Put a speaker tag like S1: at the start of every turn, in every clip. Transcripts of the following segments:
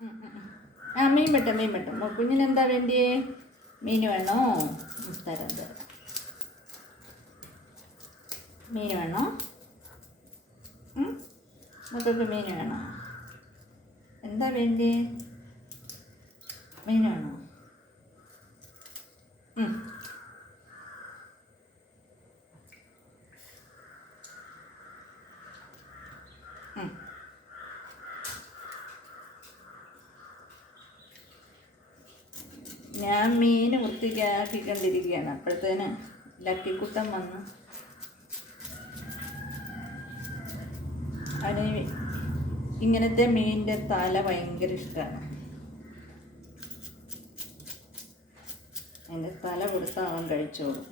S1: ആ മീൻ വെട്ടും മീൻ വെട്ടും. കുഞ്ഞിന് എന്താ വേണ്ടിയേ? മീൻ വേണോ? തരാം തരാം. മീൻ വേണോ? മക്കൾക്ക് മീൻ വേണോ? എന്താ വേണ്ടിയേ? മീൻ വേണോ? ഞാൻ മീൻ വൃത്തിയാക്കിക്കൊണ്ടിരിക്കുകയാണ്. അപ്പോഴത്തേന് ലക്കിക്കുട്ടൻ വന്നു. അതിന് ഇങ്ങനത്തെ മീനിന്റെ തല ഭയങ്കര ഇഷ്ടമാണ് അതിന്റെ തല കൊടുത്താൽ അവൻ കഴിച്ചോളും.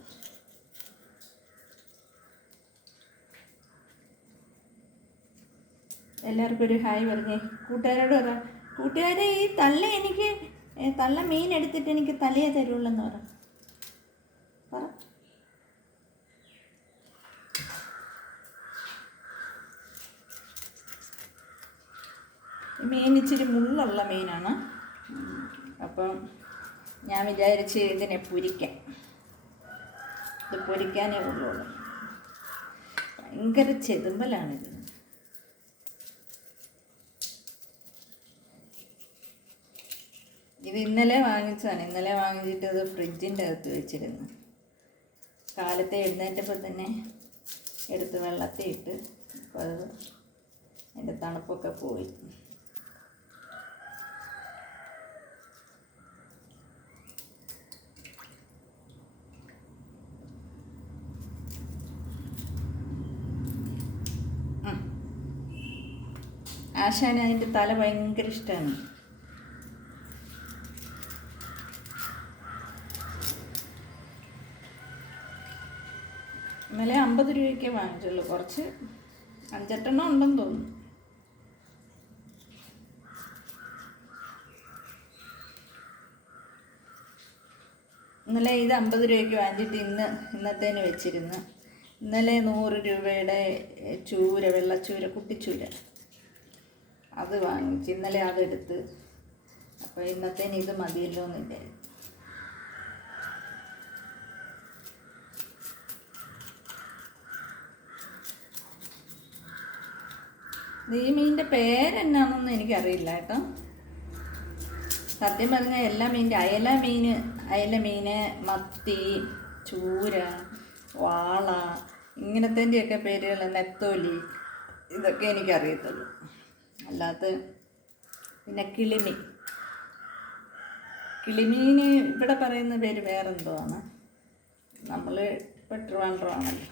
S1: എല്ലാവർക്കും ഒരു ഹായ് പറഞ്ഞേ. കൂട്ടുകാരോട് പറ കൂട്ടുകാരെ ഈ തല്ല എനിക്ക് തള്ള മീൻ എടുത്തിട്ട് എനിക്ക് തലയെ തരുള്ളെന്ന് പറ. മീൻ ഇച്ചിരി മുള്ളുള്ള മീനാണ്. അപ്പം ഞാൻ വിചാരിച്ച് ഇതിനെ പൊരിക്കാം. ഇത് പൊരിക്കാനേ ഉള്ളൂ ഭയങ്കര ചെതുമ്പലാണിത്. ഇത് ഇന്നലെ വാങ്ങിച്ചതാണ്. ഇന്നലെ വാങ്ങിച്ചിട്ട് അത് ഫ്രിഡ്ജിന്റെ അകത്ത് വെച്ചിരുന്നു. കാലത്തെ എഴുന്നേറ്റപ്പോൾ തന്നെ എടുത്ത് വെള്ളത്തിൽ ഇട്ട് അപ്പോൾ അത് അതിന്റെ തണുപ്പൊക്കെ പോയി. ആശാന് അതിന്റെ തല ഭയങ്കര ഇഷ്ടമാണ് ഇന്നലെ അമ്പത് രൂപയ്ക്കേ വാങ്ങിച്ചുള്ളൂ. കുറച്ച് അഞ്ചെട്ടെണ്ണം ഉണ്ടെന്ന് തോന്നുന്നു. ഇന്നലെ ഇത് അമ്പത് രൂപയ്ക്ക് വാങ്ങിച്ചിട്ട് ഇന്ന് ഇന്നത്തേന് വെച്ചിരുന്നു. ഇന്നലെ നൂറ് രൂപയുടെ ചൂര വെള്ളച്ചൂര കുട്ടിച്ചൂര അത് വാങ്ങിച്ച് ഇന്നലെ അതെടുത്ത്. അപ്പോൾ ഇന്നത്തേന് ഇത് മതിയല്ലോ എന്ന് വിചാരിച്ചു. ഈ മീനിന്റെ പേരെന്നാണെന്ന് എനിക്കറിയില്ല കേട്ടോ. സത്യം പറഞ്ഞാൽ എല്ലാ മീനിന്റെ അയല മീൻ അയല മീൻ മത്തി ചൂര വാള ഇങ്ങനത്തേന്റെയൊക്കെ പേരുകൾ നെത്തോലി ഇതൊക്കെ എനിക്കറിയത്തുള്ളൂ. അല്ലാത്ത പിന്നെ കിളിമീൻ. കിളിമീന് ഇവിടെ പറയുന്ന പേര് വേറെന്തോ ആണ്. നമ്മൾ ഇപ്പോൾ ട്രിവാൻഡ്രമാണല്ലോ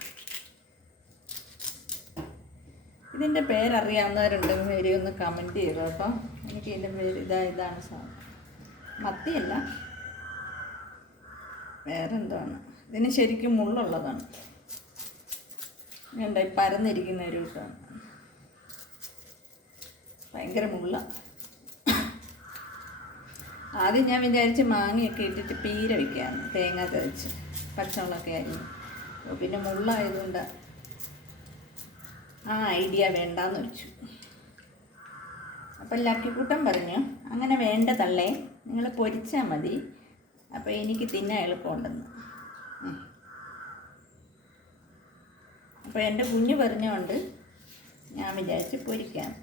S1: ഇതിന്റെ പേരറിയാവുന്നവരുണ്ടെങ്കിൽ പേര് ഒന്ന് കമന്റ് ചെയ്തു കേട്ടോ എനിക്ക് ഇതിന്റെ പേര് ഇതാ ഇതാണ് സാധനം മത്തിയല്ല. വേറെന്താണ്? ഇതിന് ശരിക്കും മുള്ളുള്ളതാണ്. വേണ്ട ഈ പരന്നിരിക്കുന്ന ഒരു കൂട്ടാണ് ഭയങ്കര മുള്ള. ആദ്യം ഞാൻ വിചാരിച്ച് മാങ്ങയൊക്കെ ഇട്ടിട്ട് പീര വയ്ക്കാമെന്ന് തേങ്ങ തേച്ച് പച്ചമുളകൊക്കെ അപ്പോൾ പിന്നെ മുള്ളായതുകൊണ്ട് ആ ഐഡിയ വേണ്ടാന്ന് വെച്ചു. അപ്പം ലക്കിക്കൂട്ടം പറഞ്ഞു അങ്ങനെ വേണ്ട തള്ളേ നിങ്ങൾ പൊരിച്ചാൽ മതി. അപ്പോൾ എനിക്ക് തിന്നാൻ എളുപ്പമുണ്ടെന്ന്. അപ്പോൾ എന്റെ കുഞ്ഞ് പറഞ്ഞുകൊണ്ട് ഞാൻ വിചാരിച്ച് പൊരിക്കാം.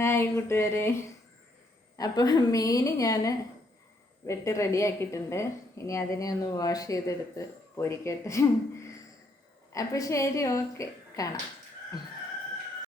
S1: ഹായ് കൂട്ടുകാരെ. അപ്പോൾ മീൻ ഞാൻ വെട്ടി റെഡിയാക്കിയിട്ടുണ്ട്. ഇനി അതിനെ ഒന്ന് വാഷ് ചെയ്തെടുത്ത് പൊരിക്കട്ടെ. അപ്പോൾ ശരി ഓക്കെ. കാണാം.